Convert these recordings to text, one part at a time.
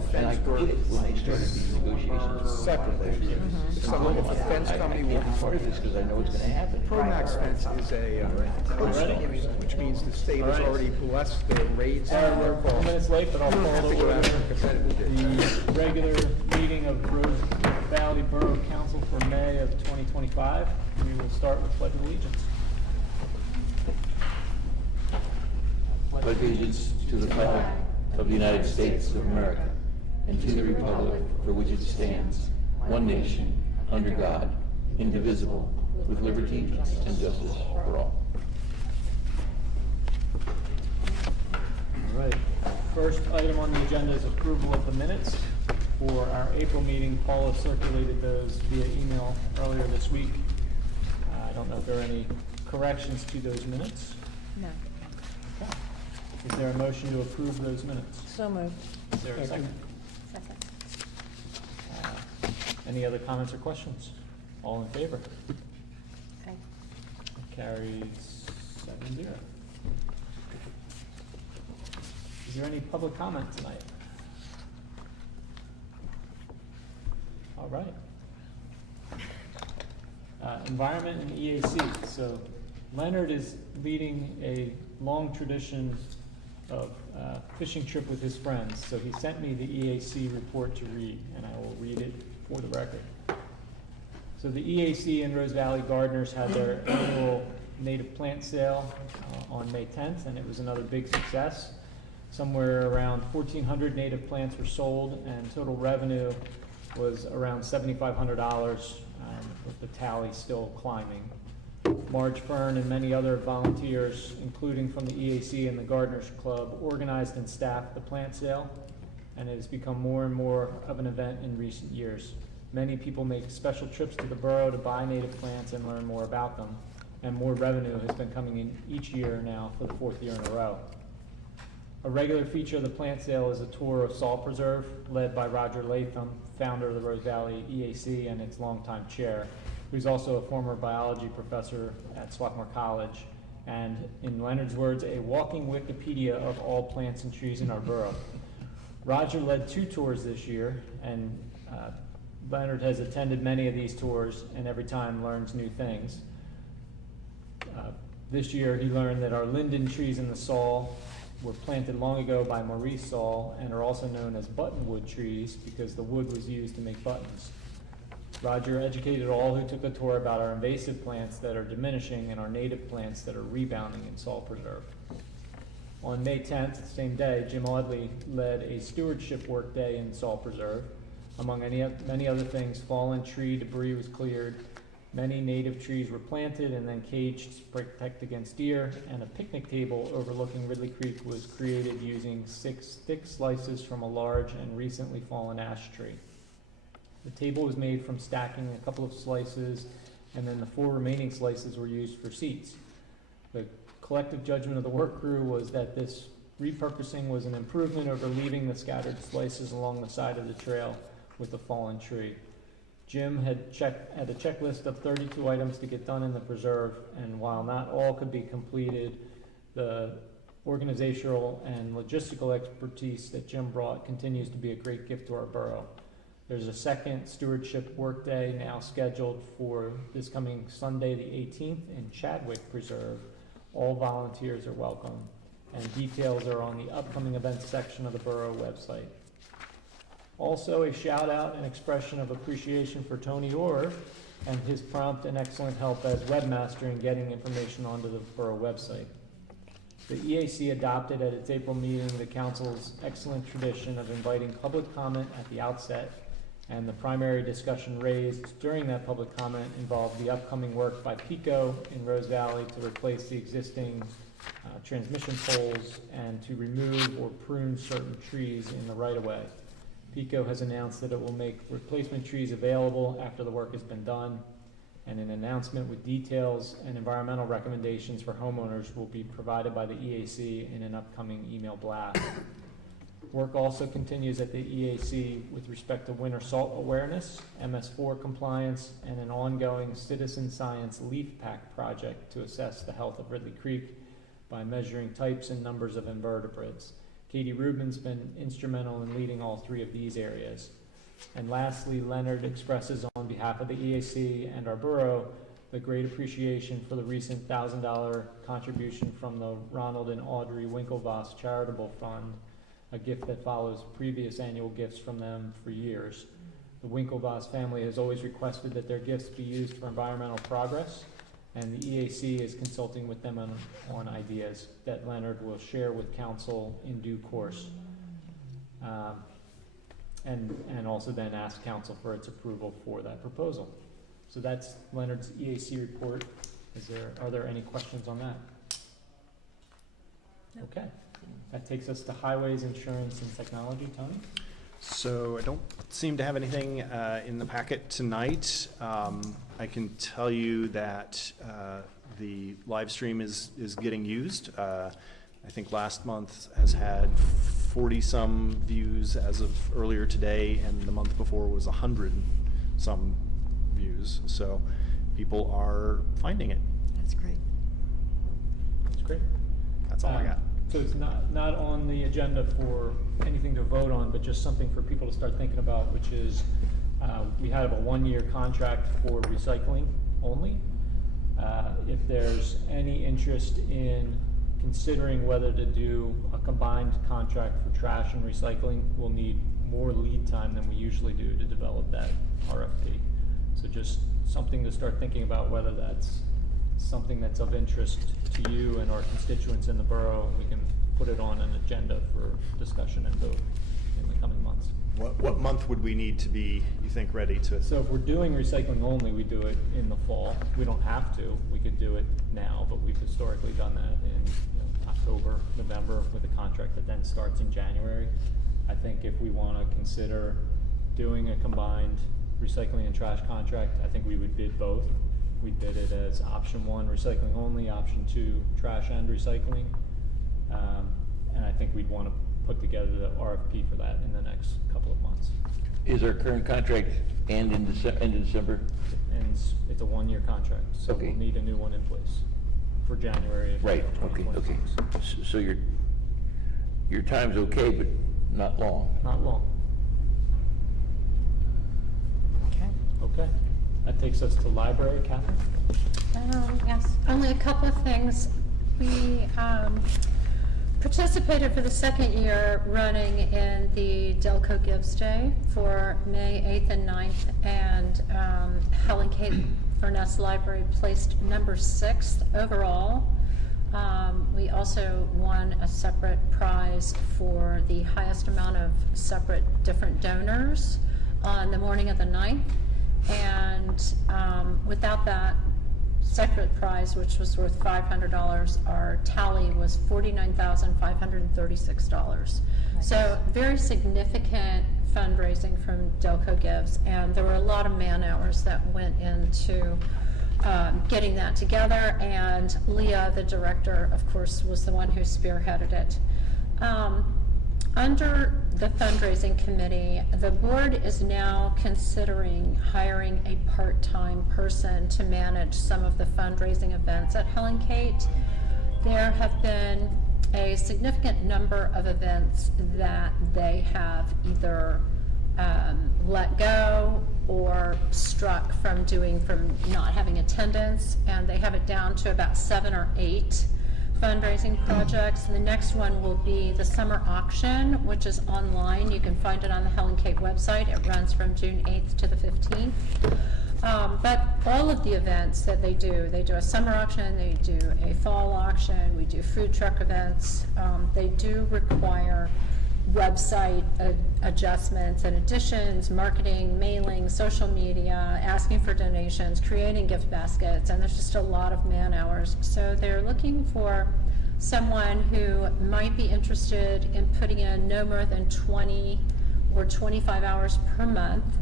the And I fence were did it when I started these negotiations. separately, if a fence company I will, can't be part of this because I know it's gonna happen. Promax fence is a co-stars, which means the state has already blessed the rates and We're their a couple costs. minutes late, but I'll You don't call have to to go out order and competitive bid. the regular meeting of Rose Valley Borough Council for May of 2025. We will start with Pledge of Allegiance. Pledge allegiance to the flag of the United States of America and to the republic for which it stands, one nation, under God, indivisible, with liberty and justice for all. All right. First item on the agenda is approval of the minutes for our April meeting. Paula circulated those via email earlier this week. I don't know if there are any corrections to those minutes. No. Okay. Is there a motion to approve those minutes? So moved. Is there a second? Second. Any other comments or questions? All in favor? Aye. Carries 7-0. Is there any public comment tonight? All right. Environment and EAC. So Leonard is leading a long tradition of fishing trip with his friends. So he sent me the EAC report to read, and I will read it for the record. So the EAC and Rose Valley Gardeners had their annual native plant sale on May 10th, and it was another big success. Somewhere around 1,400 native plants were sold, and total revenue was around $7,500, with the tally still climbing. Marge Fern and many other volunteers, including from the EAC and the Gardeners Club, organized and staffed the plant sale, and it has become more and more of an event in recent years. Many people make special trips to the borough to buy native plants and learn more about them, and more revenue has been coming in each year now for the 4th year in a row. A regular feature of the plant sale is a tour of Salt Preserve, led by Roger Latham, founder of the Rose Valley EAC and its longtime chair, who's also a former biology professor at Swarthmore College, and in Leonard's words, a walking Wikipedia of all plants and trees in our borough. Roger led 2 tours this year, and Leonard has attended many of these tours and every time learns new things. This year he learned that our linden trees in the Saul were planted long ago by Maurice Saul and are also known as buttonwood trees because the wood was used to make buttons. Roger educated all who took the tour about our invasive plants that are diminishing and our native plants that are rebounding in Salt Preserve. On May 10th, same day, Jim Audley led a stewardship work day in Salt Preserve. Among many other things, fallen tree debris was cleared, many native trees were planted and then caged to protect against deer, and a picnic table overlooking Ridley Creek was created using 6 thick slices from a large and recently fallen ash tree. The table was made from stacking a couple of slices, and then the 4 remaining slices were used for seats. The collective judgment of the work crew was that this repurposing was an improvement over leaving the scattered slices along the side of the trail with the fallen tree. Jim had a checklist of 32 items to get done in the preserve, and while not all could be completed, the organizational and logistical expertise that Jim brought continues to be a great gift to our borough. There's a second stewardship workday now scheduled for this coming Sunday, the 18th, in Chadwick Preserve. All volunteers are welcome, and details are on the upcoming events section of the borough website. Also, a shout out and expression of appreciation for Tony Orr and his prompt and excellent help as webmaster in getting information onto the borough website. The EAC adopted at its April meeting the council's excellent tradition of inviting public comment at the outset, and the primary discussion raised during that public comment involved the upcoming work by PICO in Rose Valley to replace the existing transmission poles and to remove or prune certain trees in the right-of-way. PICO has announced that it will make replacement trees available after the work has been done, and an announcement with details and environmental recommendations for homeowners will be provided by the EAC in an upcoming email blast. Work also continues at the EAC with respect to winter salt awareness, MS4 compliance, and an ongoing citizen science leaf pack project to assess the health of Ridley Creek by measuring types and numbers of invertebrates. Katie Rubin's been instrumental in leading all three of these areas. And lastly, Leonard expresses on behalf of the EAC and our borough the great appreciation for the recent $1,000 contribution from the Ronald and Audrey Winklevoss Charitable Fund, a gift that follows previous annual gifts from them for years. The Winklevoss family has always requested that their gifts be used for environmental progress, and the EAC is consulting with them on ideas that Leonard will share with council in due course. And also then ask council for its approval for that proposal. So that's Leonard's EAC report. Are there any questions on that? No. Okay, that takes us to highways, insurance, and technology. Tony? So I don't seem to have anything in the packet tonight. I can tell you that the live stream is getting used. I think last month has had 40-some views as of earlier today, and the month before was 100-some views. So people are finding it. That's great. That's great. That's all I got. So it's not on the agenda for anything to vote on, but just something for people to start thinking about, which is we have a 1-year contract for recycling only. If there's any interest in considering whether to do a combined contract for trash and recycling, we'll need more lead time than we usually do to develop that RFP. So just something to start thinking about, whether that's something that's of interest to you and our constituents in the borough, and we can put it on an agenda for discussion and vote in the coming months. What month would we need to be, you think, ready to? So if we're doing recycling only, we do it in the fall. We don't have to. We could do it now, but we've historically done that in October, November, with a contract that then starts in January. I think if we want to consider doing a combined recycling and trash contract, I think we would bid both. We'd bid it as option 1, recycling only, option 2, trash and recycling. And I think we'd want to put together the RFP for that in the next couple of months. Is our current contract end in December? And it's a 1-year contract, so Okay. we'll need a new one in place for January of Right, okay. 2026. So your time's okay, but not long. Not long. Okay. Okay. That takes us to library, Catherine? Yes, only a couple of things. We participated for the second year running in the Delco Gives Day for May 8th and 9th, and Helen Kate Furness Library placed number 6th overall. We also won a separate prize for the highest amount of separate different donors on the morning of the 9th. And without that separate prize, which was worth $500, our tally was $49,536. So very significant fundraising from Delco Gives, and there were a lot of man hours that went into getting that together, and Leah, the director, of course, was the one who spearheaded it. Under the fundraising committee, the board is now considering hiring a part-time person to manage some of the fundraising events at Helen Kate. There have been a significant number of events that they have either let go or struck from not having attendance, and they have it down to about 7 or 8 fundraising projects. The next one will be the summer auction, which is online. You can find it on the Helen Kate website. It runs from June 8th to the 15th. But all of the events that they do a summer auction, they do a fall auction, we do food truck events. They do require website adjustments and additions, marketing, mailing, social media, asking for donations, creating gift baskets, and there's just a lot of man hours. So they're looking for someone who might be interested in putting in no more than 20 or 25 hours per month,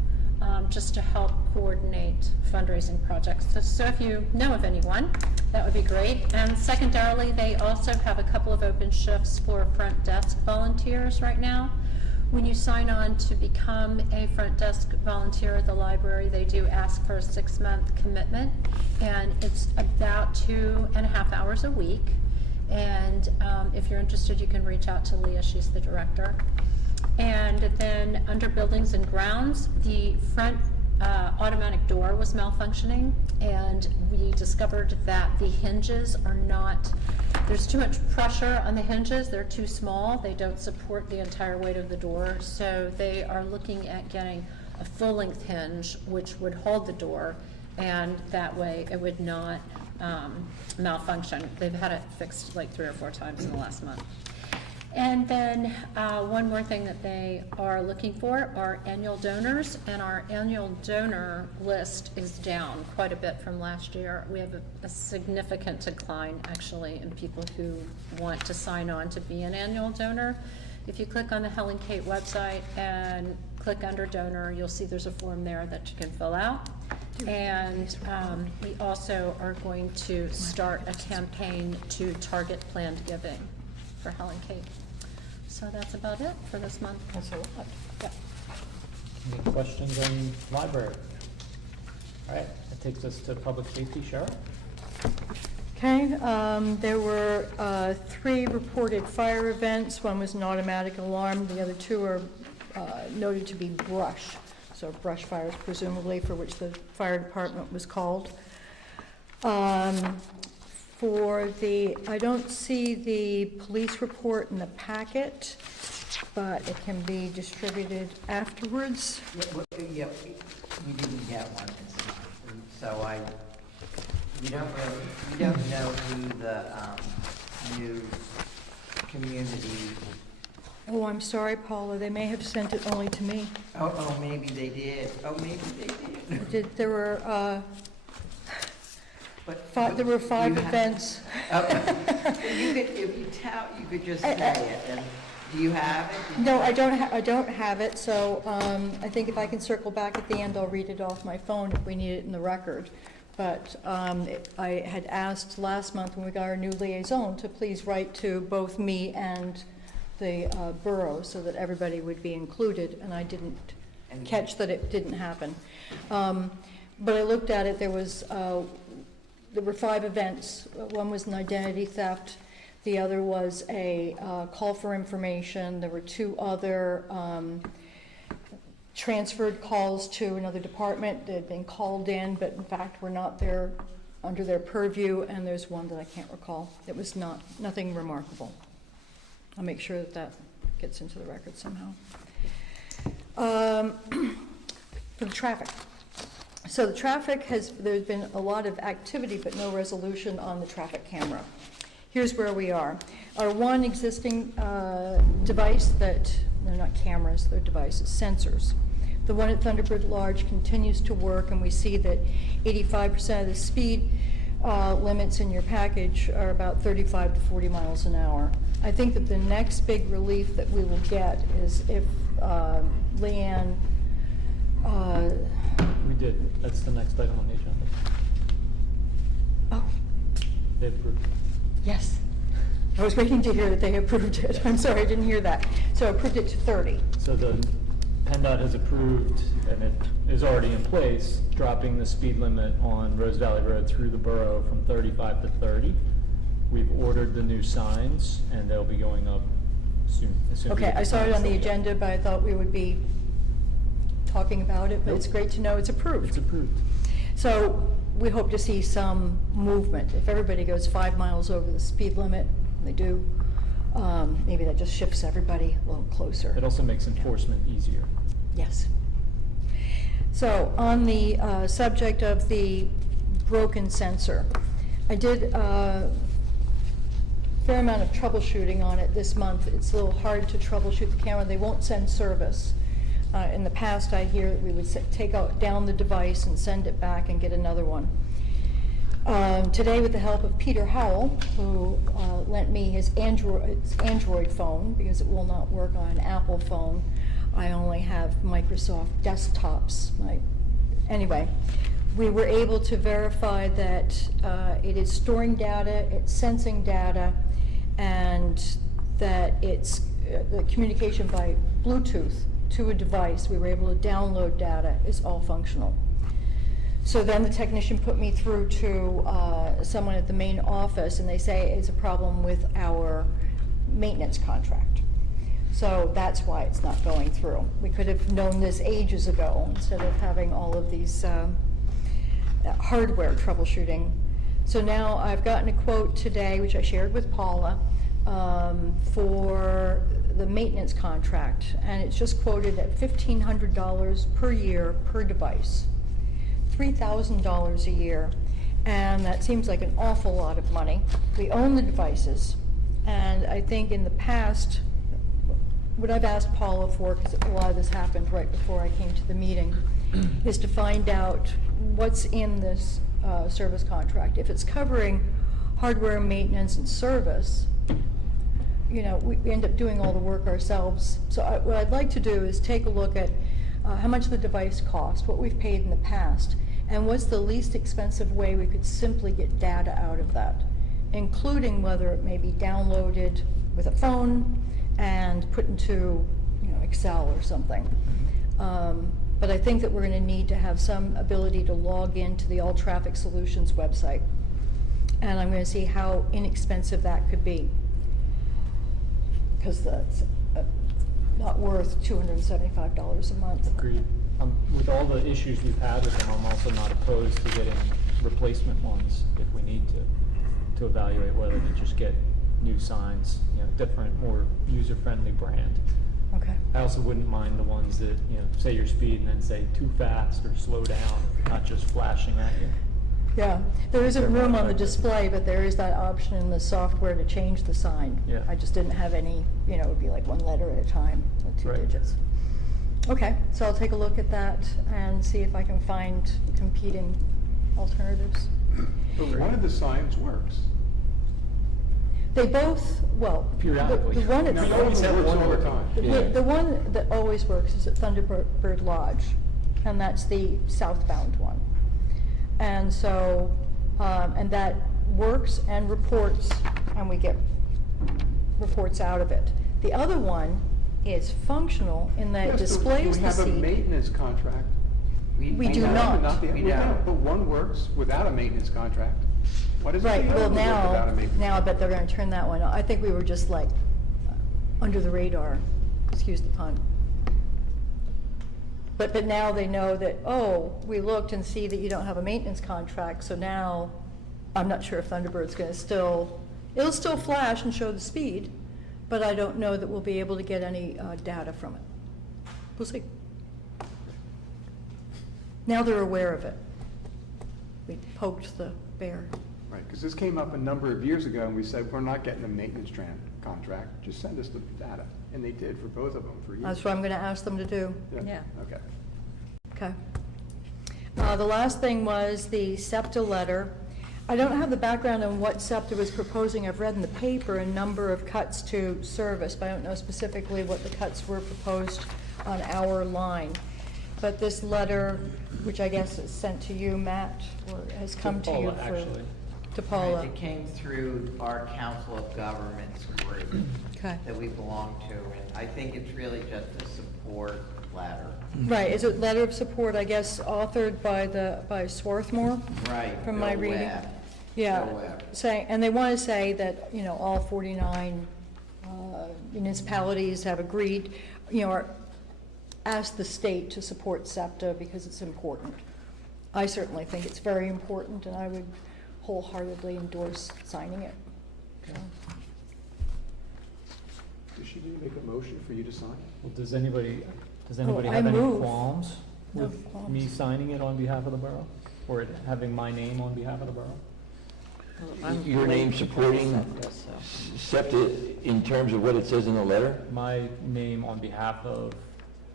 just to help coordinate fundraising projects. So if you know of anyone, that would be great. And secondarily, they also have a couple of open shifts for front desk volunteers right now. When you sign on to become a front desk volunteer at the library, they do ask for a 6-month commitment, and it's about 2.5 hours a week. And if you're interested, you can reach out to Leah, she's the director. And then under buildings and grounds, the front automatic door was malfunctioning, and we discovered that the hinges are not, there's too much pressure on the hinges, they're too small, they don't support the entire weight of the door, so they are looking at getting a full-length hinge which would hold the door, and that way it would not malfunction. They've had it fixed like 3 or 4 times in the last month. And then one more thing that they are looking for are annual donors, and our annual donor list is down quite a bit from last year. We have a significant decline actually in people who want to sign on to be an annual donor. If you click on the Helen Kate website and click under donor, you'll see there's a form there that you can fill out. And we also are going to start a campaign to target planned giving for Helen Kate. So that's about it for this month. That's a lot. Yep. Any questions on library? All right, that takes us to public safety. Cheryl? Okay, there were 3 reported fire events. One was an automatic alarm. The other 2 are noted to be brush. So brush fires presumably, for which the fire department was called. I don't see the police report in the packet, but it can be distributed afterwards. Yeah, we didn't get one this month, so we don't know who the news community. Oh, I'm sorry, Paula, they may have sent it only to me. Oh, maybe they did. Oh, maybe they did. There were But there were 5 you have- events. You could, if you tell, you could just say it. And do you have it? No, I don't have it, so I think if I can circle back at the end, I'll read it off my phone if we need it in the record. But I had asked last month when we got our new liaison to please write to both me and the borough so that everybody would be included, and I didn't catch that it didn't happen. But I looked at it, there were 5 events. One was an identity theft. The other was a call for information. There were 2 other transferred calls to another department that had been called in, but in fact were not there under their purview. And there's one that I can't recall. It was nothing remarkable. I'll make sure that that gets into the record somehow. For the traffic. So the traffic there's been a lot of activity, but no resolution on the traffic camera. Here's where we are. Our one existing device they're not cameras, they're devices, sensors. The one at Thunderbird Lodge continues to work, and we see that 85% of the speed limits in your package are about 35 to 40 miles an hour. I think that the next big relief that we will get is if Leanne We did. That's the next item on the agenda. oh, They approved. yes. I was waiting to hear that they approved it. I'm sorry, I didn't hear that. So I approved it to 30. So the PennDOT has approved, and it is already in place, dropping the speed limit on Rose Valley Road through the borough from 35 to 30. We've ordered the new signs, and they'll be going up soon. as soon as we Okay, get I saw it signs, on the they'll go. agenda, but I thought we would be talking about it, but it's great to know it's approved. It's approved. So we hope to see some movement. If everybody goes 5 miles over the speed limit, and they do, maybe that just shifts everybody a little closer. It also makes enforcement easier. Yes. So on the subject of the broken sensor, I did a fair amount of troubleshooting on it this month. It's a little hard to troubleshoot the camera. They won't send service. In the past, I hear that we would take down the device and send it back and get another one. Today, with the help of Peter Howell, who lent me his Android phone, because it will not work on an Apple phone, I only have Microsoft desktops. Anyway, we were able to verify that it is storing data, it's sensing data, and that it's the communication by Bluetooth to a device. We were able to download data, is all functional. So then the technician put me through to someone at the main office, and they say it's a problem with our maintenance contract. So that's why it's not going through. We could have known this ages ago instead of having all of these hardware troubleshooting. So now I've gotten a quote today, which I shared with Paula, for the maintenance contract, and it's just quoted at $1,500 per year per device. $3,000 a year, and that seems like an awful lot of money. We own the devices, and I think in the past, what I've asked Paula for, because a lot of this happened right before I came to the meeting, is to find out what's in this service contract. If it's covering hardware maintenance and service, you know, we end up doing all the work ourselves. So what I'd like to do is take a look at how much the device cost, what we've paid in the past, and what's the least expensive way we could simply get data out of that, including whether it may be downloaded with a phone and put into, you know, Excel or something. But I think that we're going to need to have some ability to log into the All Traffic Solutions website, and I'm going to see how inexpensive that could be, because that's not worth $275 a month. Agreed. With all the issues we've had with them, I'm also not opposed to getting replacement ones if we need to evaluate whether to just get new signs, you know, different, more user-friendly brand. Okay. I also wouldn't mind the ones that, you know, say your speed and then say too fast or slow down, not just flashing at you. Yeah, there isn't room on the display, but there is that option in the software to change the sign. Yeah. I just didn't have any, you know, it would be like one letter at a time, or two Right. digits. Okay, so I'll take a look at that and see if I can find competing alternatives. But one of the signs works. They both, well, Periodically. the one at No, We it always have works one all the working. time. Yeah. the one that always works is at Thunderbird Lodge, and that's the southbound one. And so, and that works and reports, and we get reports out of it. The other one is functional in that it Yes, displays we the have a seat. maintenance contract. We do not. We don't, but one works without a maintenance contract. Why does Right, the other well one work without a maintenance? now I bet they're gonna turn that one, I think we were just like, under the radar, excuse the pun. But now they know that, oh, we looked and see that you don't have a maintenance contract, so now, I'm not sure if Thunderbird's gonna it'll still flash and show the speed, but I don't know that we'll be able to get any, data from it. We'll see. Now they're aware of it. We poked the bear. Right, because this came up a number of years ago, and we said, we're not getting a maintenance contract, just send us the data. And they did for both of them for years. That's what I'm gonna ask them to do. Yeah. Okay. Okay. The last thing was the SEPTA letter. I don't have the background on what SEPTA was proposing. I've read in the paper a number of cuts to service, but I don't know specifically what the cuts were proposed on our line. But this letter, which I guess is sent to you, Matt, or has come to you Paula, actually. to Paula. It came through our Council of Governments group Okay. that we belong to, and I think it's really just a support letter. Right, is it letter of support, I guess, authored by Swarthmore? Right. From my Bill reading. Webb. Yeah, Bill Webb. saying, and they want to say that, you know, all 49 municipalities have agreed, you know, asked the state to support SEPTA because it's important. I certainly think it's very important, and I would wholeheartedly endorse signing it. So, Does she need to make a motion for you to sign? Well, does anybody I have any move. qualms No with qualms. me signing it on behalf of the borough? Or it having my name on behalf of the borough? Your name supporting SEPTA in terms of what it says in the letter? My name on behalf of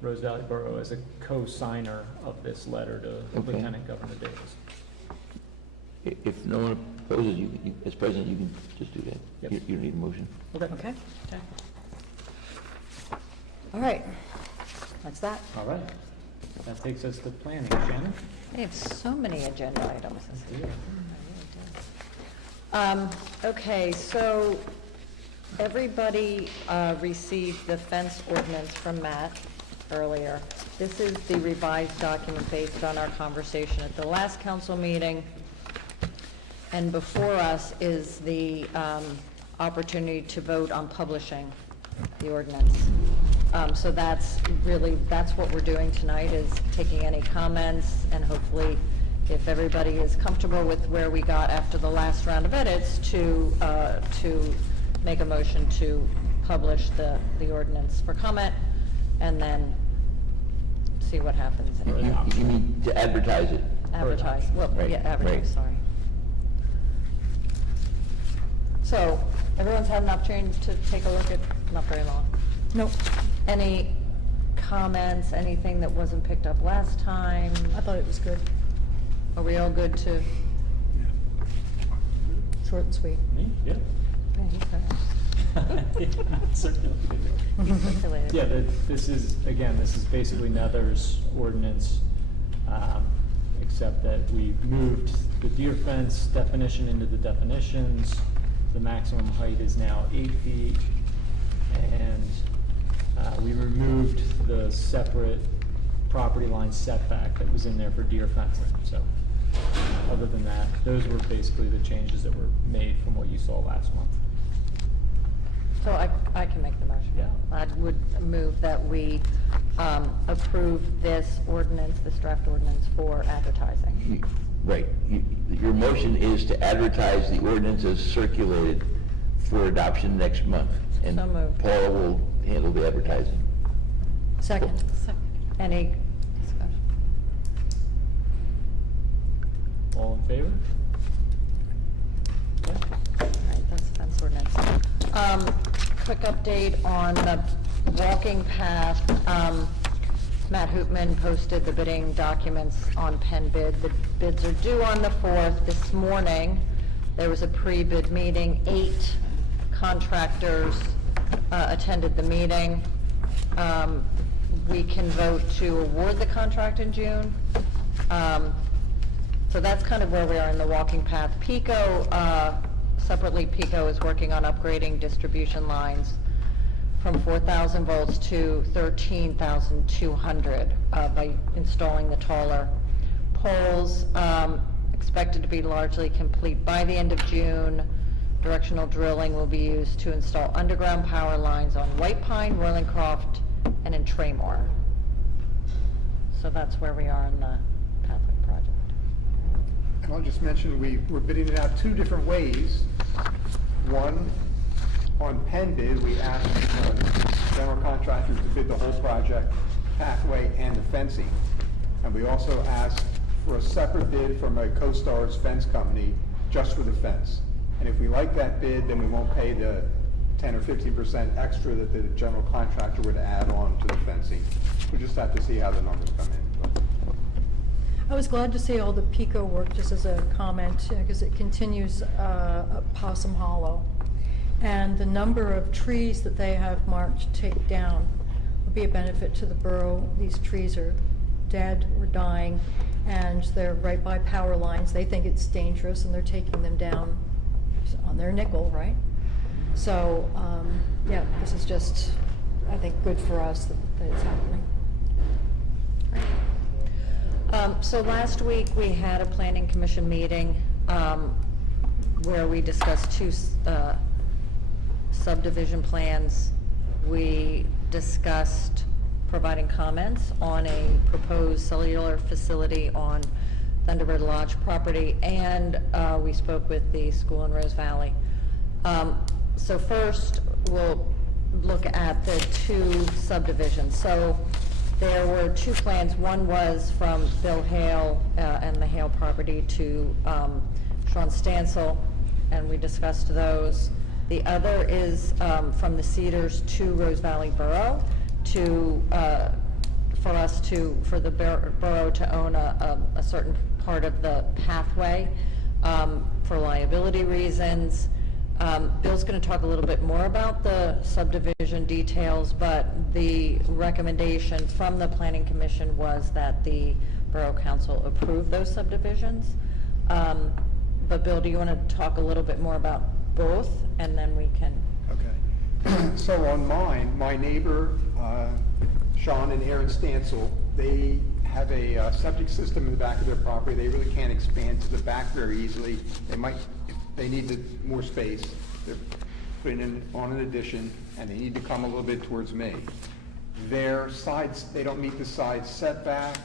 Rose Valley Borough as a co-signer of this letter to Okay. Lieutenant Governor Davis. If no one opposes, as president, you can just do that. Yep. You don't need a motion. Okay. All right, that's that. All right. That takes us to planning. Shannon? We have so many agenda items. Yeah. Okay, so everybody received the fence ordinance from Matt, earlier. This is the revised document based on our conversation at the last council meeting. And before us is the opportunity to vote on publishing the ordinance. So that's what we're doing tonight, is taking any comments, and hopefully, if everybody is comfortable with where we got after the last round of edits, to make a motion to publish the ordinance for comment, and then see what happens. You need to advertise it. Advertise, well, Right, yeah, advertise, right. sorry. So, everyone's had an opportunity to take a look at, not very long. Nope, Any comments, anything that wasn't picked up last time? I thought it was good, Are we all good to? short and sweet. Me? Yeah. Articulated. Yeah, this is basically Nether's ordinance, except that we moved the deer fence definition into the definitions. The maximum height is now 8 feet, and we removed the separate property line setback that was in there for deer fencing, so. Other than that, those were basically the changes that were made from what you saw last month. So I can make the motion. Yeah. I would move that we approve this ordinance, this draft ordinance for advertising. Right. Your motion is to advertise the ordinance as circulated for adoption next month. And So moved. Paula will handle the advertising. Second. Any discussion? All in favor? Okay. All right, that's fence ordinance. Quick update on the walking path. Matt Hoopman posted the bidding documents on Penn Bid. The bids are due on the 4th. This morning, there was a pre-bid meeting. 8 contractors attended the meeting. We can vote to award the contract in June. So that's kind of where we are in the walking path. PICO, separately, PICO is working on upgrading distribution lines from 4,000 volts to 13,200 by installing the taller poles. Expected to be largely complete by the end of June. Directional drilling will be used to install underground power lines on White Pine, Roylandcroft, and in Traymore. So that's where we are in the pathway project. And I'll just mention, we're bidding it out 2 different ways. One, on Penn Bid, we asked general contractors to bid the whole project, pathway and the fencing. And we also asked for a separate bid from a CoStar's fence company just for the fence. And if we like that bid, then we won't pay the 10 or 15% extra that the general contractor would add on to the fencing. We just have to see how the numbers come in. I was glad to see all the PICO work, just as a comment, because it continues at Possum Hollow. And the number of trees that they have marked to take down will be a benefit to the borough. These trees are dead or dying, and they're right by power lines. They think it's dangerous, and they're taking them down on their nickel, right? So, yeah, this is just, I think, good for us that it's happening. So last week, we had a planning commission meeting where we discussed 2 subdivision plans. We discussed providing comments on a proposed cellular facility on Thunderbird Lodge property, and we spoke with the school in Rose Valley. So first, we'll look at the 2 subdivisions. So there were 2 plans. One was from Bill Hale and the Hale property to Sean Stansel, and we discussed those. The other is from the Cedars to Rose Valley Borough for the borough to own a certain part of the pathway for liability reasons. Bill's going to talk a little bit more about the subdivision details, but the recommendation from the Planning Commission was that the Borough Council approve those subdivisions. But Bill, do you want to talk a little bit more about both, and then we can... Okay. So on mine, my neighbor Sean and Aaron Stansel, they have a septic system in the back of their property. They really can't expand to the back very easily. They might, if they need more space, they're putting in on an addition, and they need to come a little bit towards me. Their sides, they don't meet the side setback.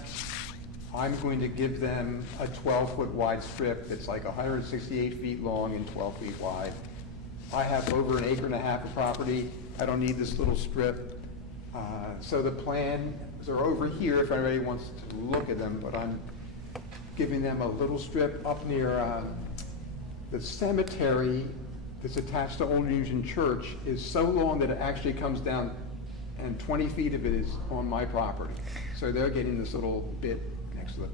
I'm going to give them a 12-foot wide strip that's like 168 feet long and 12 feet wide. I have over an acre and a half of property. I don't need this little strip. So the plans are over here if anybody wants to look at them, but I'm giving them a little strip up near the cemetery that's attached to Old Union Church is so long that it actually comes down, and 20 feet of it is on my property. So they're getting this little bit next to the,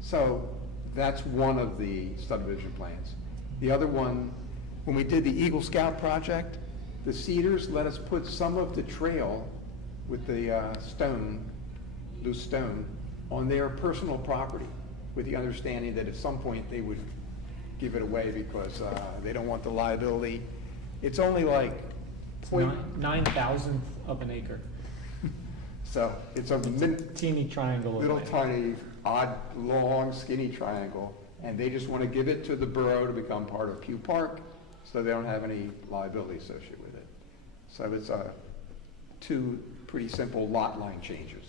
so that's one of the subdivision plans. The other one, when we did the Eagle Scout project, the Cedars let us put some of the trail with the loose stone, on their personal property, with the understanding that at some point they would give it away because they don't want the liability. It's only like It's 9,000th of an acre. so it's a Teeny triangle of little land. tiny, odd, long, skinny triangle, and they just want to give it to the borough to become part of Pew Park, so they don't have any liability associated with it. So it's two pretty simple lot line changes.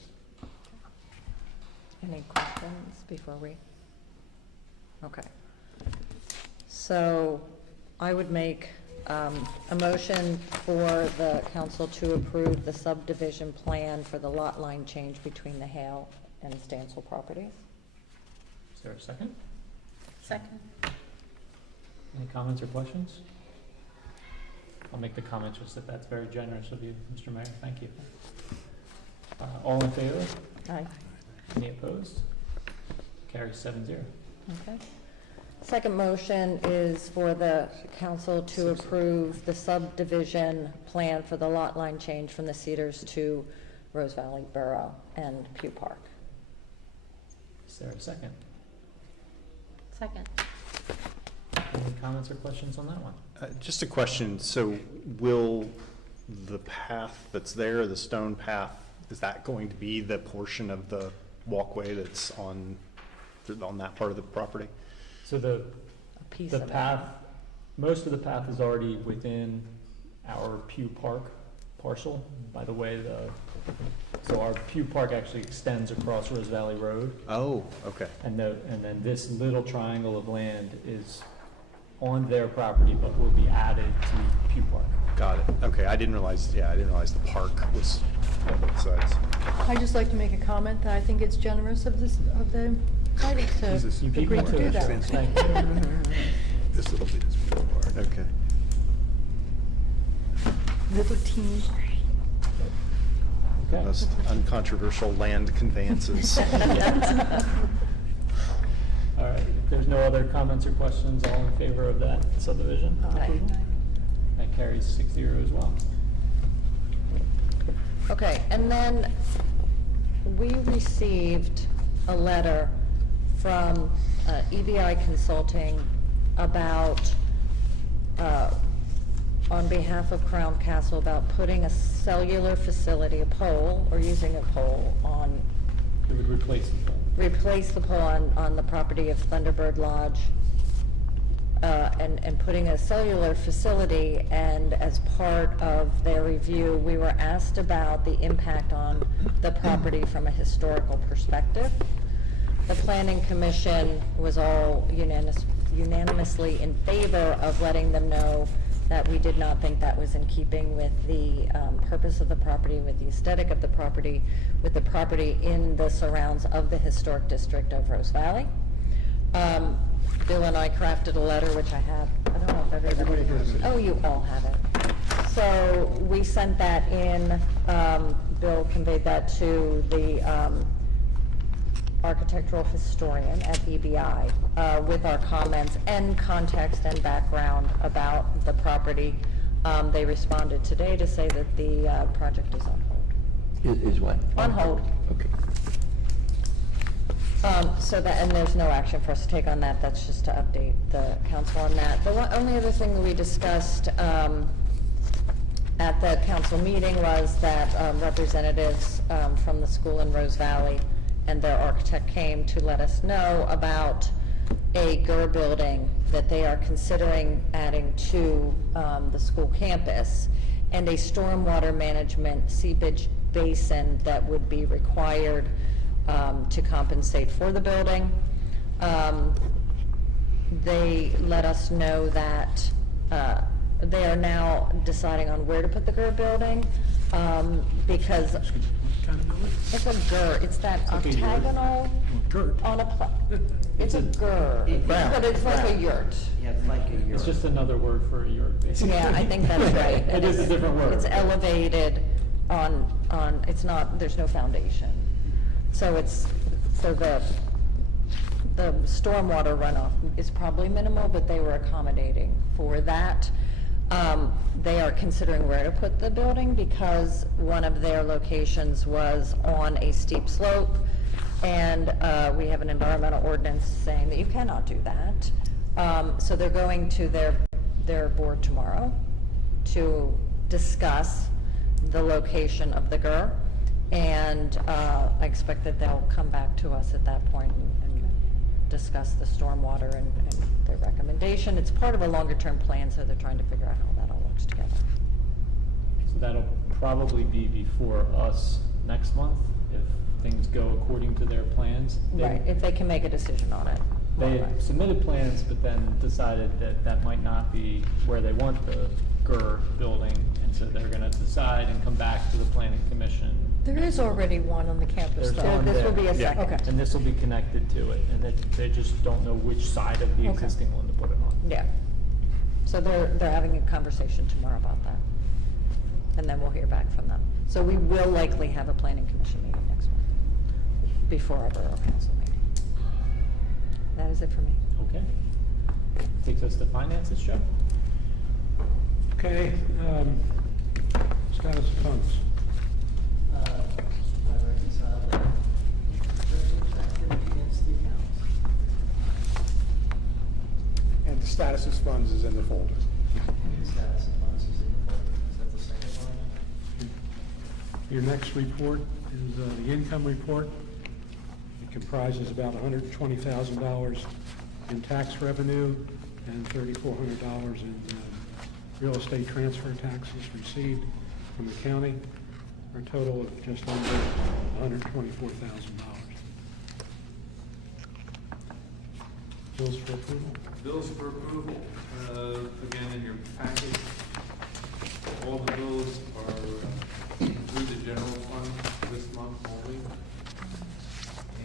Any questions before we? Okay. So I would make a motion for the council to approve the subdivision plan for the lot line change between the Hale and Stansel properties. Is there a second? Second. Any comments or questions? I'll make the comment just that that's very generous of you, Mr. Mayor. Thank you. All in favor? Aye. Any opposed? Carries 7-0. Okay. Second motion is for the council to approve the subdivision plan for the lot line change from the Cedars to Rose Valley Borough and Pew Park. Is there a second? Second. Any comments or questions on that one? Just a question, so will the path that's there, the stone path, is that going to be the portion of the walkway that's on that part of the property? So A piece the of it. path, most of the path is already within our Pew Park parcel. By the way, so our Pew Park actually extends across Rose Valley Road, Oh, okay. and then this little triangle of land is on their property, but will be added to Pew Park. Got it. Okay, I didn't realize the park was on both sides. I'd just like to make a comment that I think it's generous of the party to You beat agree me to to do it. that. Thank you. This little bit is real hard. Okay. Little teeny. Okay. Most uncontroversial land conveyances. All right, if there's no other comments or questions, all in favor of that subdivision? Aye. That carries 6-0 as well. Okay, and then we received a letter from EBI Consulting about, on behalf of Crown Castle, about putting a cellular facility, a pole, or using a pole on, It would replace the replace the pole on the property of Thunderbird Lodge, and putting a cellular facility, and as part of their review, we were asked about the impact on the property from a historical perspective. The Planning Commission was all unanimously in favor of letting them know that we did not think that was in keeping with the purpose of the property, with the aesthetic of the property, with the property in the surrounds of the historic district of Rose Valley. Bill and I crafted a letter, which I have, I don't know if everybody. Everybody has it. Oh, you all have it. So we sent that in, Bill conveyed that to the architectural historian at EBI with our comments and context and background about the property. They responded today to say that the project is on hold. Is what? On hold. Okay. So that, and there's no action for us to take on that, that's just to update the council on that. The only other thing that we discussed at the council meeting was that representatives from the school in Rose Valley and their architect came to let us know about a GUR building that they are considering adding to the school campus, and a stormwater management seepage basin that would be required to compensate for the building. They let us know that they are now deciding on where to put the GUR building, because it's a GUR, it's that octagonal on a it's a GUR, but it's like a yurt. Yeah, it's like a It's yurt. just another word for a yurt, basically. Yeah, I think that's right. It is a different word. It's elevated on, it's not, there's no foundation. So the stormwater runoff is probably minimal, but they were accommodating for that. They are considering where to put the building because one of their locations was on a steep slope, and we have an environmental ordinance saying that you cannot do that. So they're going to their board tomorrow to discuss the location of the GUR, and I expect that they'll come back to us at that point and discuss the stormwater and their recommendation. It's part of a longer-term plan, so they're trying to figure out how that all works together. So that'll probably be before us next month, if things go according to their plans. Right, if they can make a decision on it. They had submitted plans, but then decided that that might not be where they want the GUR building, and so they're gonna decide and come back to the planning commission. There is already one on the campus, There's though. one This will be a there. second. And this will be connected to it, and they just don't know which side of the Okay. existing one to put it on. Yeah. So they're having a conversation tomorrow about that. And then we'll hear back from them. So we will likely have a planning commission meeting next month, before our borough council meeting. That is it for me. Okay. Takes us to finances, Joe? Okay, status of funds. I reconciled the purchase activity against the accounts. And the status of funds is in the folder. And the status of funds is in the folder. Is that the second line? Your next report is the income report. It comprises about $120,000 in tax revenue and $3,400 in real estate transfer taxes received from the county, for a total of just under $124,000. Bills for approval. Bills for approval, again, in your package. All the bills are through the general fund this month only.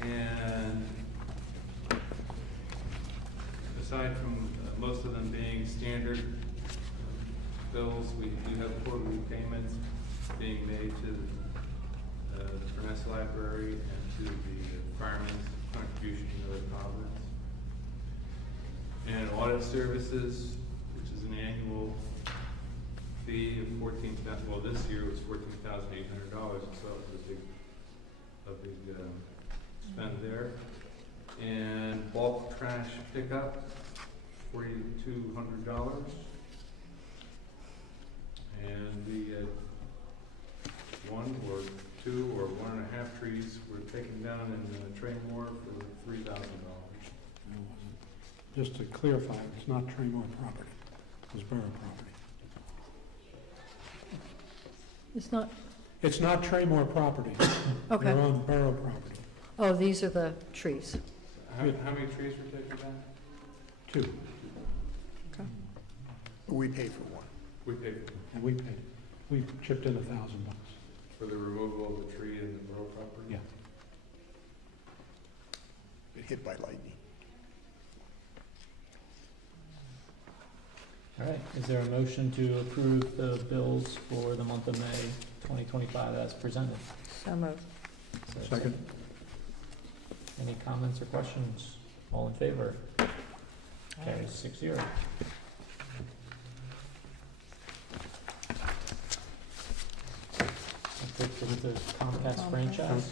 And aside from most of them being standard bills, we do have quarterly payments being made to the Furness Library and to the firemen's contribution to North Providence. And audit services, which is an annual fee of $14,000, well, this year it was $14,800, so it was a big spend there. And bulk trash pickup, $4,200. And the one or two or 1.5 trees were taken down in Traymore for $3,000. Just to clarify, it's not Traymore property, it's borough property. It's not, It's not Traymore property. okay. They're on borough property. Oh, these are the trees. How many trees were taken down? 2, We pay for one. We paid for it. and we chipped in $1,000. For the removal of the tree in the borough property? Yeah. Get hit by lightning. All right, is there a motion to approve the bills for the month of May 2025 as presented? So moved. Is there a Second. Any comments or questions? All in favor? Carries 6-0. With the Comcast franchise?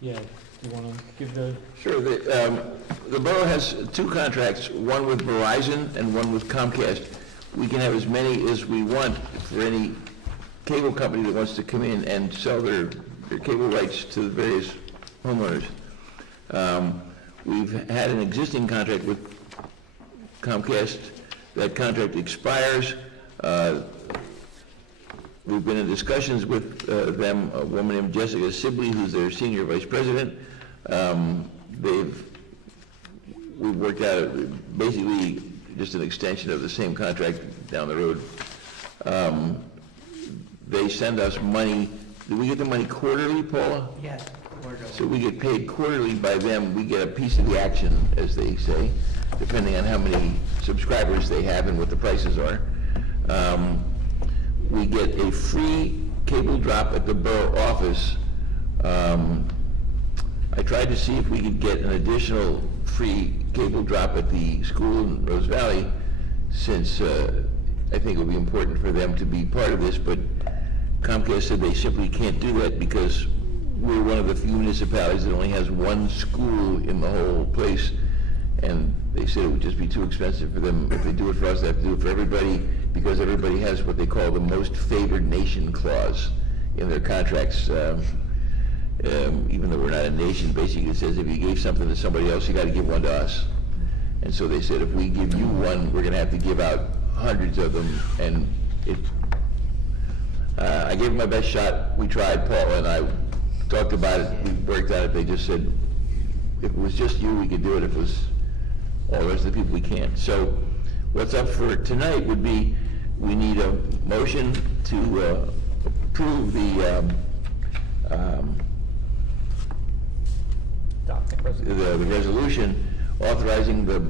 Yeah, do you want to give the, Sure, the borough has 2 contracts, one with Verizon and one with Comcast. We can have as many as we want for any cable company that wants to come in and sell their cable rights to the various homeowners. We've had an existing contract with Comcast. That contract expires. We've been in discussions with them, a woman named Jessica Sibley, who's their senior vice president. We've worked out basically just an extension of the same contract down the road. They send us money. Do we get the money quarterly, Paula? Yes, quarterly. So we get paid quarterly by them. We get a piece of the action, as they say, depending on how many subscribers they have and what the prices are. We get a free cable drop at the borough office. I tried to see if we could get an additional free cable drop at the school in Rose Valley, since I think it would be important for them to be part of this, but Comcast said they simply can't do that because we're one of the few municipalities that only has one school in the whole place, and they said it would just be too expensive for them. If they do it for us, they have to do it for everybody, because everybody has what they call the most favored nation clause in their contracts. Even though we're not a nation, basically it says if you gave something to somebody else, you got to give one to us. And so they said if we give you one, we're going to have to give out hundreds of them. And I gave it my best shot. We tried, Paula and I talked about it. We worked on it. They just said if it was just you, we could do it. If it was all the rest of the people, we can't. So what's up for tonight would be we need a motion to approve the resolution authorizing the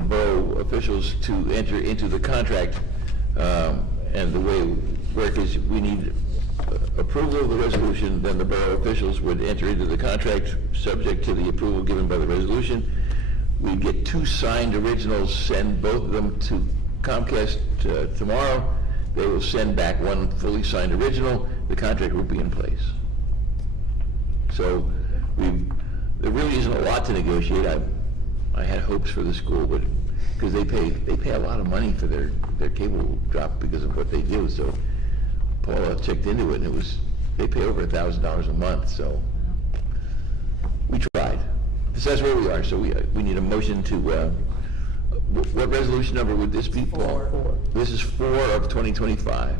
borough officials to enter into the contract. And the way it would work is we need approval of the resolution, then the borough officials would enter into the contract subject to the approval given by the resolution. We'd get 2 signed originals, send both of them to Comcast tomorrow. They will send back 1 fully signed original. The contract will be in place. So there really isn't a lot to negotiate. I had hopes for the school, but because they pay a lot of money for their cable drop because of what they do. So Paula checked into it, and they pay over $1,000 a month. So we tried. So that's where we are. So we need a motion to. What resolution number would this be, Paul? 4. This is 4 of 2025.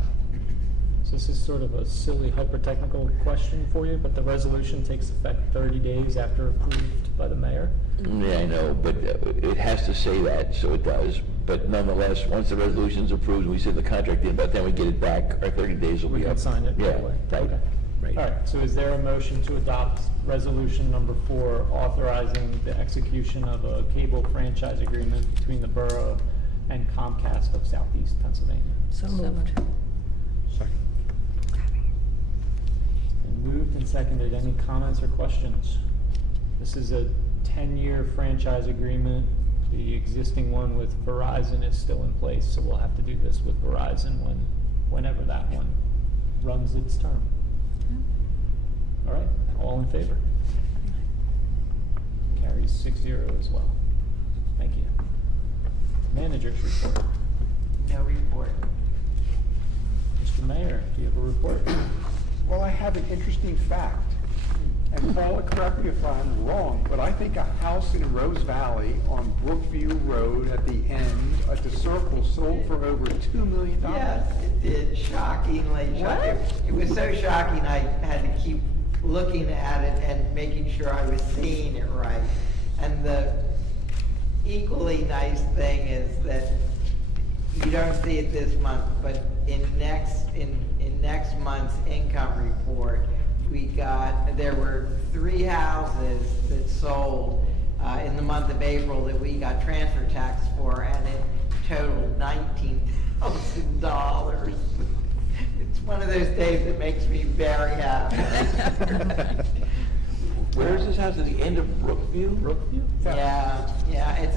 So this is sort of a silly hyper-technical question for you, but the resolution takes effect 30 days after approved by the mayor. Yeah, I know, but it has to say that, so it does. But nonetheless, once the resolution's approved and we send the contract in, by the time we get it back, our 30 days will We be can up. sign it right Yeah, away. right, Okay. right. All right, so is there a motion to adopt resolution number 4, authorizing the execution of a cable franchise agreement between the borough and Comcast of Southeast Pennsylvania? So moved. Second. Been moved and seconded. Any comments or questions? This is a 10-year franchise agreement. The existing one with Verizon is still in place, so we'll have to do this with Verizon whenever that one runs its term. All right, all in favor? Carries 6-0 as well. Thank you. Managers report. No report. Mr. Mayor, do you have a report? Well, I have an interesting fact. And Paula, correct me if I'm wrong, but I think a house in Rose Valley on Brookview Road at the end, at the Circle, sold for over $2 million. Yes, it did, shockingly. It was so shocking, I had to keep looking at it and making sure I was seeing it right. And the equally nice thing is that you don't see it this month, but in next month's income report, there were 3 houses that sold in the month of April that we got transfer tax for, and it totaled $19,000. It's one of those days that makes me very happy. Where is this house, at the end of Brookview? Brookview? Yeah, it's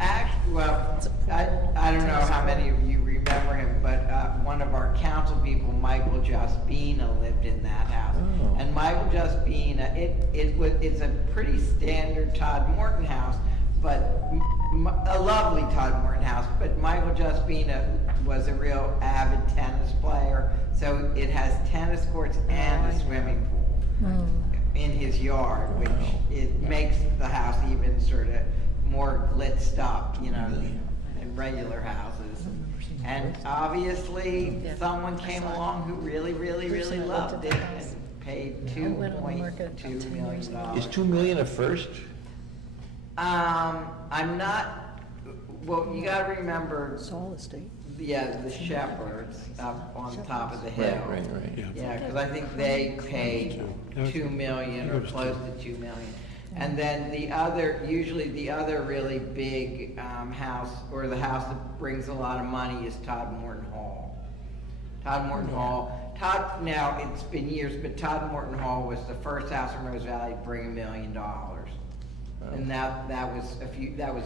actually, well, I don't know how many of you remember him, but one of our council people, Michael Justbina, lived in that house. Oh. And Michael Justbina, it's a pretty standard Todd Morton house, but a lovely Todd Morton house, but Michael Justbina was a real avid tennis player, so it has tennis courts and a swimming pool in his yard, which it makes the house even sort of more blitzed up, you know, than regular houses. And obviously, someone came along who really, really, really loved it and paid $2.2 million. Is $2 million a first? I'm not, well, you gotta remember, Saul Estate. yeah, the Shepherds up on top of the hill. Right. Yeah, because I think they paid 2 million or close to 2 million. And then usually the other really big house, or the house that brings a lot of money, is Todd Morton Hall. Todd Morton Hall, now it's been years, but Todd Morton Hall was the first house in Rose Valley to bring $1 million. And that was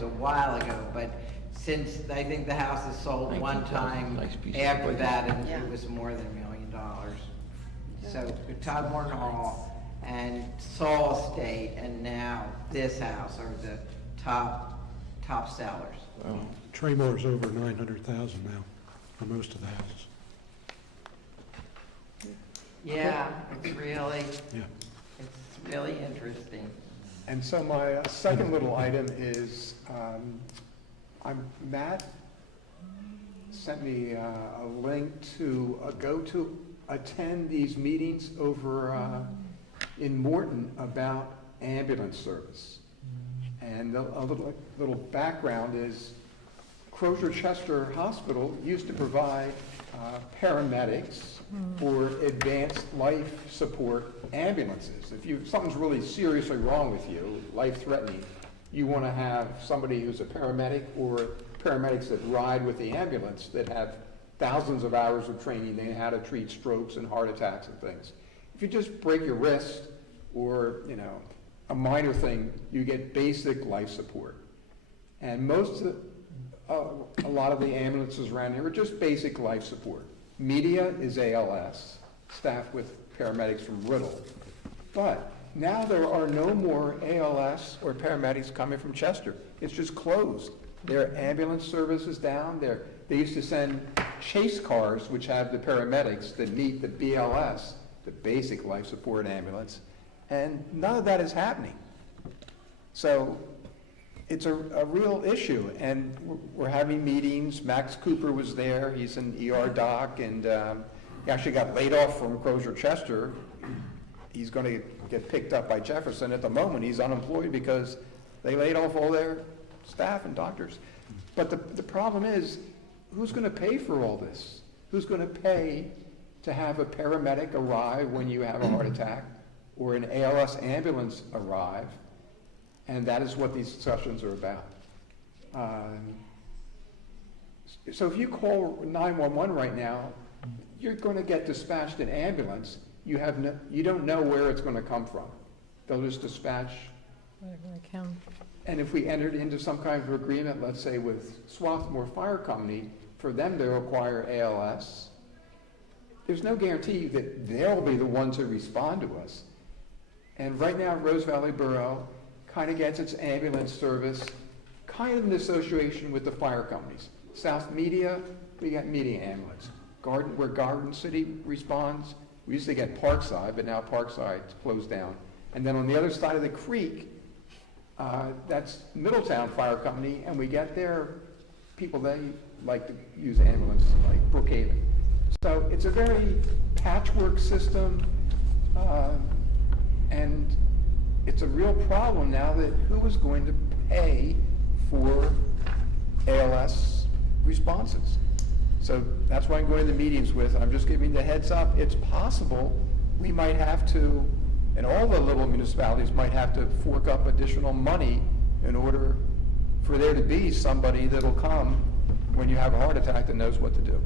a while ago, but since, I think the house has sold one time Nice piece of after place. that, and it was more than $1 million. So Todd Morton Hall and Saul Estate, and now this house are the top sellers. Wow. Traymore's over 900,000 now for most of the houses. Yeah, it's really interesting. And so my second little item is, Matt sent me a link to go to attend these meetings over in Morton about ambulance service. And a little background is Crozier Chester Hospital used to provide paramedics for advanced life support ambulances. If something's really seriously wrong with you, life-threatening, you want to have somebody who's a paramedic or paramedics that ride with the ambulance that have thousands of hours of training. They know how to treat strokes and heart attacks and things. If you just break your wrist or, you know, a minor thing, you get basic life support. And a lot of the ambulances around here are just basic life support. Media is ALS, staffed with paramedics from Riddle. But now there are no more ALS or paramedics coming from Chester. It's just closed. Their ambulance service is down. They used to send chase cars, which have the paramedics that meet the BLS, the basic life support ambulance, and none of that is happening. So it's a real issue, and we're having meetings. Max Cooper was there. He's an ER doc, and he actually got laid off from Crozier Chester. He's going to get picked up by Jefferson. At the moment, he's unemployed because they laid off all their staff and doctors. But the problem is, who's going to pay for all this? Who's going to pay to have a paramedic arrive when you have a heart attack, or an ALS ambulance arrive? And that is what these discussions are about. So if you call 911 right now, you're going to get dispatched an ambulance. You don't know where it's going to come from. They'll just dispatch. Whatever I can. And if we entered into some kind of agreement, let's say with Swarthmore Fire Company, for them to acquire ALS, there's no guarantee that they'll be the ones who respond to us. And right now, Rose Valley Borough kind of gets its ambulance service kind of in association with the fire companies. South Media, we got Media Ambulance. Where Garden City responds, we used to get Parkside, but now Parkside's closed down. And then on the other side of the creek, that's Middletown Fire Company, and we get their people, they like to use ambulance, like Brookhaven. So it's a very patchwork system, and it's a real problem now that who is going to pay for ALS responses? So that's why I'm going to the meetings with, and I'm just giving the heads up, it's possible we might have to, and all the little municipalities might have to fork up additional money in order for there to be somebody that'll come when you have a heart attack that knows what to do.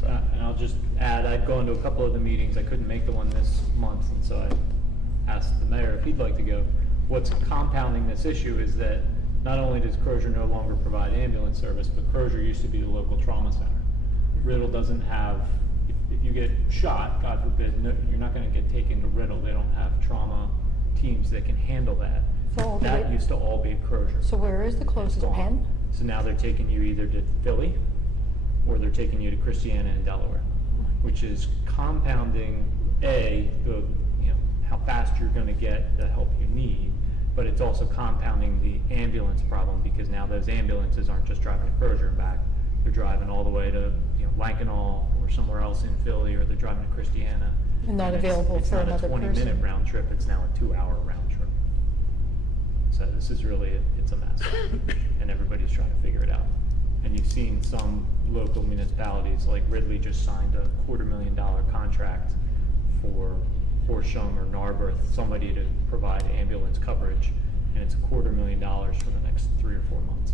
So, And I'll just add, I'd gone to a couple of the meetings. I couldn't make the one this month, and so I asked the mayor if he'd like to go. What's compounding this issue is that not only does Crozier no longer provide ambulance service, but Crozier used to be the local trauma center. Riddle doesn't have, if you get shot, God forbid, no, you're not going to get taken to Riddle. They don't have trauma teams that can handle that. So all the That way- used to all be at Crozier. So where is the closest Gone. pen? So now they're taking you either to Philly, or they're taking you to Christiana in Delaware, which is compounding, how fast you're gonna get the help you need, but it's also compounding the ambulance problem, because now those ambulances aren't just driving to Crozier and back, they're driving all the way to, Lankenau or somewhere else in Philly, or they're driving to Christiana. And not it's- available for another It's not a 20-minute person. round trip, it's now a 2-hour round trip. So this is really, it's a mess, and everybody's trying to figure it out. And you've seen some local municipalities, like Ridley just signed a $250,000 contract for Horsham or Narberth, somebody to provide ambulance coverage, and it's $250,000 for the next 3 or 4 months.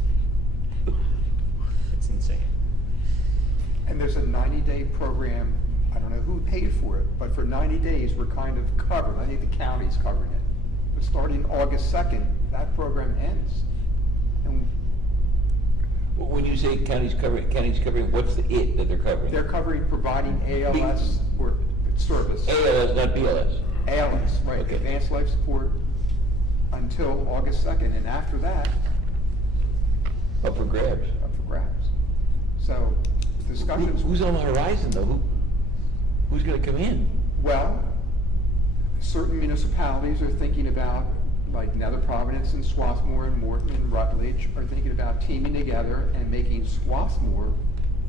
It's insane. And there's a 90-day program, I don't know who paid for it, but for 90 days, we're kind of covered. I think the county's covering it. But starting August 2nd, that program ends. And When you say county's covering, what's the it that they're covering? they're covering providing ALS or service. ALS, not BLS. ALS, right, Okay. advanced life support until August 2nd, and after that, Up for grabs. up for grabs. So discussions. Who's on the horizon, though? Who's gonna come in? Well, certain municipalities are thinking about, like Nether Providence and Swarthmore and Morton and Rutledge, are thinking about teaming together and making Swarthmore,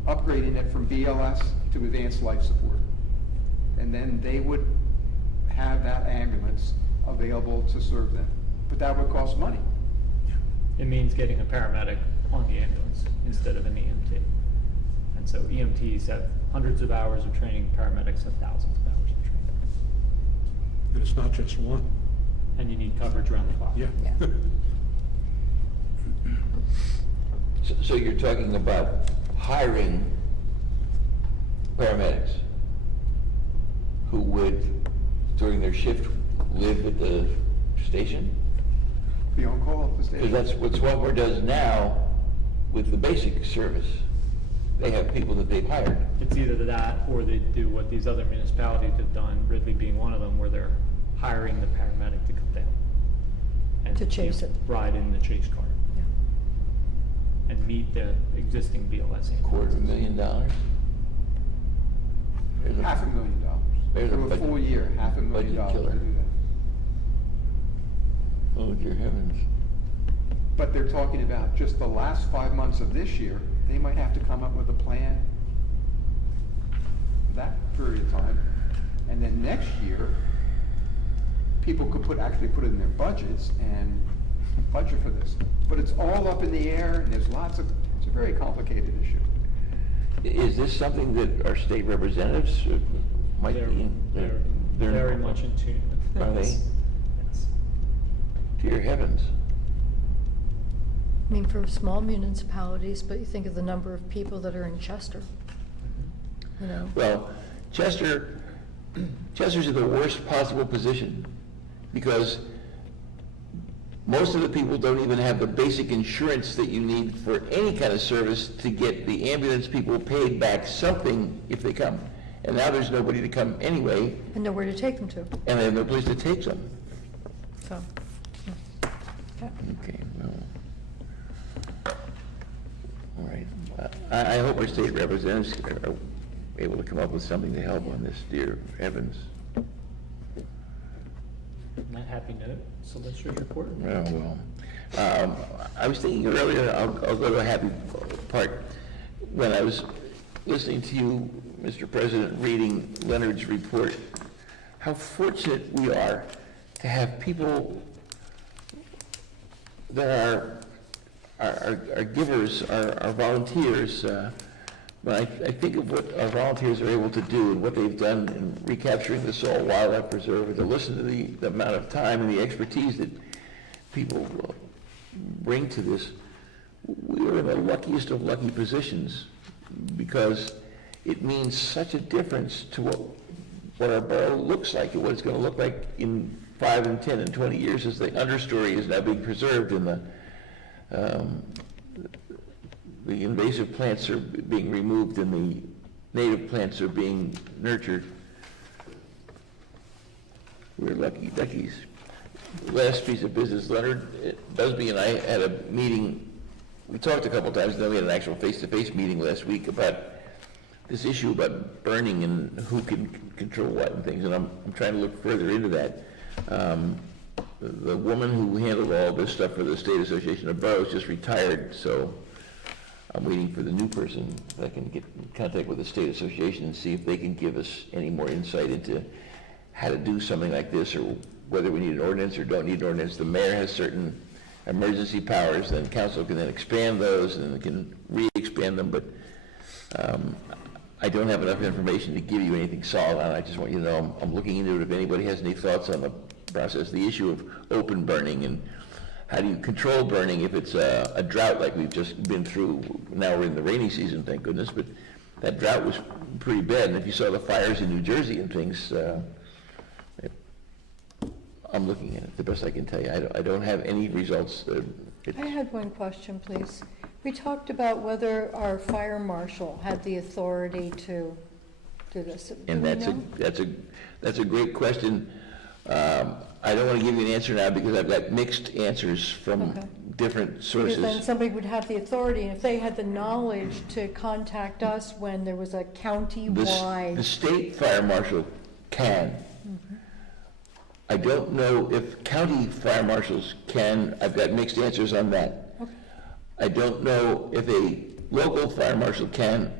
upgrading it from BLS to advanced life support. And then they would have that ambulance available to serve them. But that would cost money. It means getting a paramedic on the ambulance instead of an EMT. And so EMTs have hundreds of hours of training, paramedics have thousands of hours of training. And it's not just one. And you need coverage around the clock. Yeah. Yeah. So you're talking about hiring paramedics who would, during their shift, live at the station? Be on call at the station. Because that's what Swarthmore does now with the basic service. They have people that they've hired. It's either that, or they do what these other municipalities have done, Ridley being one of them, where they're hiring the paramedic to come down. And, To chase it. Ride in the chase car. Yeah. And meet the existing BLS ambulances. $250,000? There's a- $500,000. There's a For a budget- full year, $500,000 budget to killer. do that. Oh, dear heavens. But they're talking about just the last 5 months of this year, they might have to come up with a plan for that period of time. And then next year, people could actually put it in their budgets and budget for this. But it's all up in the air, and there's it's a very complicated issue. Is this something that our state representatives might be in? They're they're- very much in tune with Are this. they? Yes. Dear heavens. I mean, for small municipalities, but you think of the number of people that are in Chester, you know? Well, Chester's in the worst possible position because most of the people don't even have the basic insurance that you need for any kind of service to get the ambulance people paid back something if they come. And now there's nobody to come anyway, And nowhere to take them to, and they have no place to take them. so. yeah. Okay, well. All right. I hope our state representatives are able to come up with something to help on this, dear heavens. On that happy note, Solicitor's report. Well, I was thinking earlier, I'll go to a happy part. When I was listening to you, Mr. President, reading Leonard's report, how fortunate we are to have people that are givers, are volunteers. When I think of what our volunteers are able to do and what they've done in recapturing the Saul Wildlife Preserve, and to listen to the amount of time and the expertise that people bring to this, we are in the luckiest of lucky positions because it means such a difference to what our borough looks like and what it's going to look like in 5 and 10 and 20 years as the understory is now being preserved and the invasive plants are being removed and the native plants are being nurtured. We're lucky duckies. last piece of business, Leonard Busby and I had a meeting, we talked a couple times, then we had an actual face-to-face meeting last week about this issue about burning and who can control what and things, and I'm trying to look further into that. The woman who handled all this stuff for the State Association of Boroughs just retired, so I'm waiting for the new person that can get in contact with the State Association and see if they can give us any more insight into how to do something like this, or whether we need an ordinance or don't need an ordinance. The mayor has certain emergency powers, then council can then expand those, and then can re-expand them, but I don't have enough information to give you anything solid on it. I just want you to know I'm looking into it. If anybody has any thoughts on the process, the issue of open burning, and how do you control burning if it's a drought like we've just been through. Now we're in the rainy season, thank goodness, but that drought was pretty bad, and if you saw the fires in New Jersey and things, I'm looking at it the best I can tell you. I don't have any results. I had one question, please. We talked about whether our fire marshal had the authority to do this. And Do we know? that's a great question. I don't want to give you an answer now because I've got mixed answers from Okay. different Because sources. then somebody would have the authority, and if they had the knowledge to contact us when there was a The county-wide. state fire marshal can. I don't know if county fire marshals can. I've got mixed answers on that. Okay. I don't know if a local fire marshal can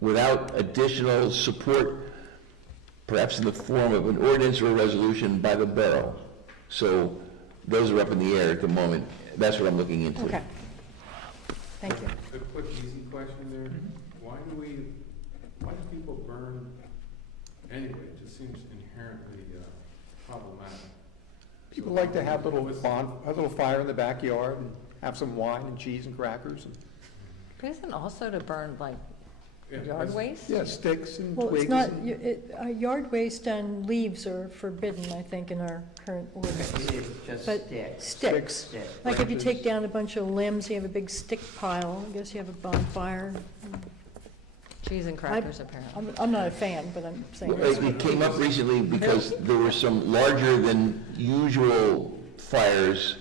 without additional support, perhaps in the form of an ordinance or a resolution by the borough. So those are up in the air at the moment. That's what I'm looking into. Okay. Thank you. A quick, easy question there. Why do people burn anyway? It just seems inherently problematic. People like to have a little fire in the backyard and have some wine and cheese and crackers. And, But isn't also to burn like Yeah, yard that's- waste? yeah, sticks and Well, twigs. it's not, and- yard waste and leaves are forbidden, I think, in our current ordinance. It is just But sticks. sticks, Sticks. like if you take down a bunch of limbs, you have a big stick pile, I guess you have a bonfire. Cheese and crackers, apparently. I'm not a fan, but I'm saying. Well, it came up recently because there were some larger than usual fires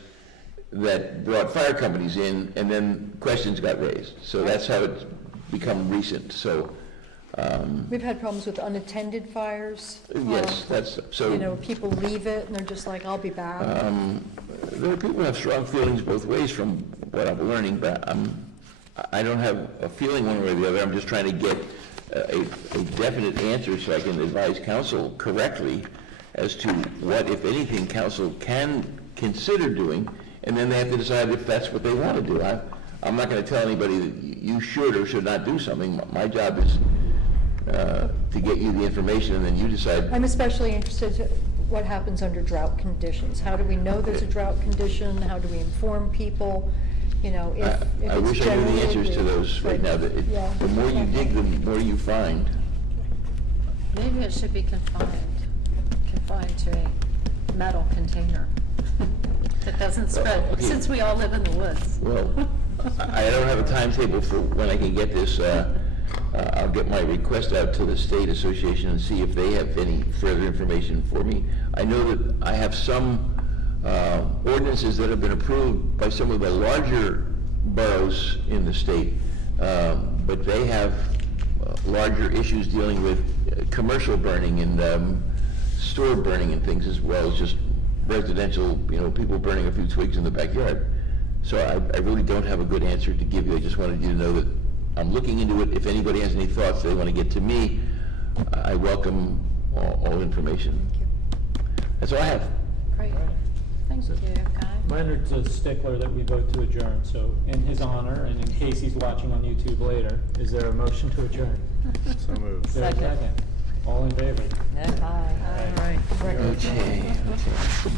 that brought fire companies in, and then questions got raised. So that's how it's become recent, so, We've had problems with unattended fires. yes, that's, so. You know, people leave it and they're just like, I'll be back. There are people who have strong feelings both ways from what I'm learning, but I don't have a feeling one way or the other. I'm just trying to get a definite answer so I can advise council correctly as to what, if anything, council can consider doing, and then they have to decide if that's what they want to do. I'm not going to tell anybody that you should or should not do something. My job is to get you the information, and then you decide. I'm especially interested in what happens under drought conditions. How do we know there's a drought condition? How do we inform people? You know, if I it's wish I knew the generally- answers to those right now. Yeah. The more you dig, the more you find. Maybe it should be confined to a metal container that doesn't spread, okay. since we all live in the woods. Well, I don't have a timetable for when I can get this. I'll get my request out to the State Association and see if they have any further information for me. I know that I have some ordinances that have been approved by some of the larger boroughs in the state, but they have larger issues dealing with commercial burning and store burning and things, as well as just residential, people burning a few twigs in the backyard. So I really don't have a good answer to give you. I just wanted you to know that I'm looking into it. If anybody has any thoughts they want to get to me, I welcome all information. Thank you. That's all I have. Great. Thank you, Guy. Leonard's a stickler that we vote to adjourn, so in his honor, and in case he's watching on YouTube later, is there a motion to adjourn? So moved. Is there a second? All in favor? Aye. Okay.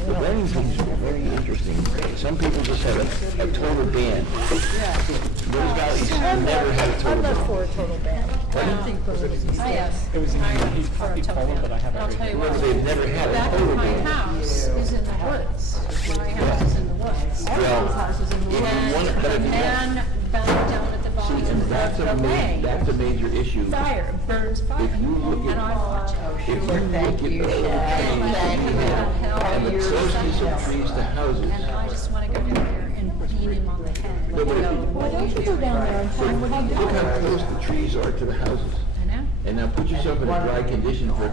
The burning things are very interesting. Some people just have a total ban. Those valleys never had a I'm total not ban. for a total ban. I don't think burning is I am. It was, he's For a copied total Paula, ban. but I have it I'll right tell here. you what. They've never had a Back total of my ban. house is in the woods. My house is in the woods. Well, houses in the if you want, but if And you want, man back down at the bottom of the road that's the a lane. that's a major issue. Fire, burns fire, If you look and I watch it. Oh, If you sure, look thank at you, the Shannon. trees Thank we you. have, and the closeness of trees to houses, And I just wanna go down there and beat him on the head. No, but if you- Why don't you go down there and find what he look how did? close the trees are to the houses. I know. And now put yourself in a dry condition for a